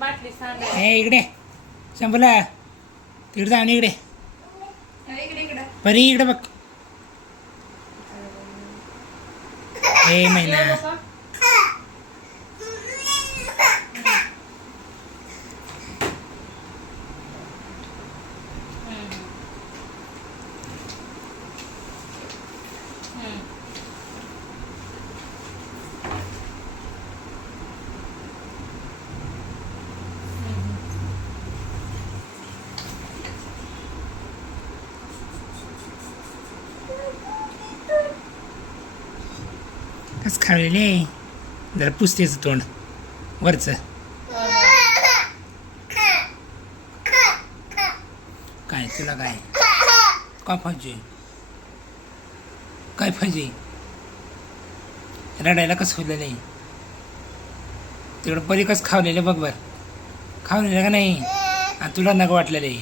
बाटली सांगा. ए इकडे शंभूला तिकडे जाऊन इकडे परी इकडे बघ. ए महिना कस खाल्लेले जरा पुसतेच तोंड वरच. काय तुला काय काय पाहिजे काय पाहिजे रडायला कसं होलेलं आहे तिकडं परी कसं खावलेलं बघ बर खावलेलं का नाही आणि तुला नका वाटलेलं आहे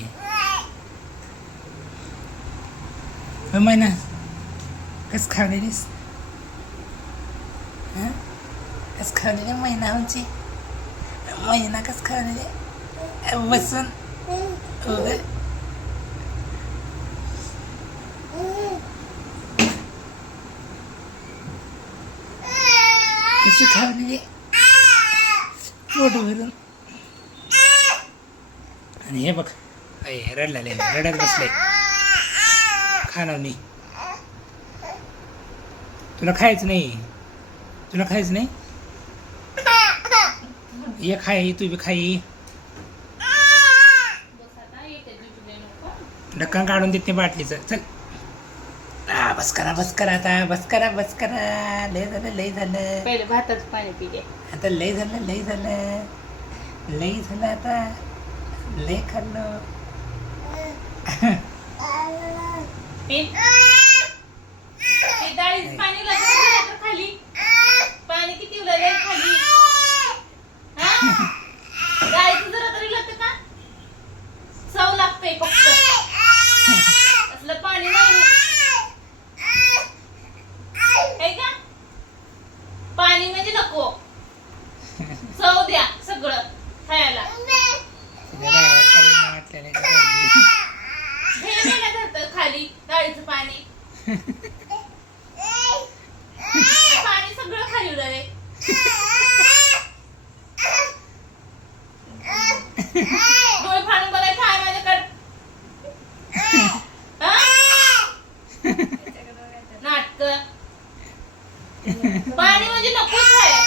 महिना कसं खावलेलीस कस खावलेले महिना आमची महिना कस खावलेले बसून कसं खावलेले पोट भरून. आणि हे बघ रडलेले रडत बसले खाणवणी. तुला खायचं नाही तुला खायचं नाही ये खाई तू बी खाई ढक्कन काढून देत नाही बाटलीचं. चल बस करा आता बस करा लय झालं पहिले भाताच पाणी पिले आता लय झालं आता लय खाल्लं. डाळीच पाणी लागतं खाली पाणी किती उलय खाली डाळीचं जरा तरी लागतं का चव लागतंय फक्त असलं पाणी नाही आहे का पाणी म्हणजे नको चव द्या सगळं खायला. खाली डाळीचं पाणी पाणी सगळं खाली उडाले. डोळे फाडून बघायचं आहे माझ्याकडे नाटक पाणी म्हणजे नकोच आहे.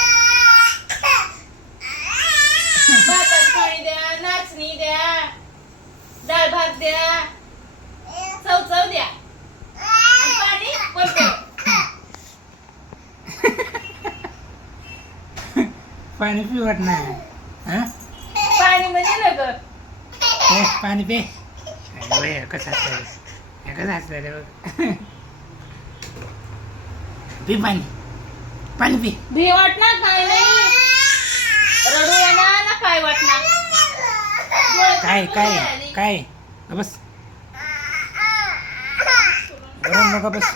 भातात पाणी द्या नाचणी द्या डाळ भात द्या चव द्या आणि पाणी कोणतं पाणी पी वाटणार पाणी म्हणजे नगर पाणी पे कसं हसलं बघ पी पाणी पी भी वाटणार काय नाही रडू येणार ना काय वाटणार काय बस गरम नका बस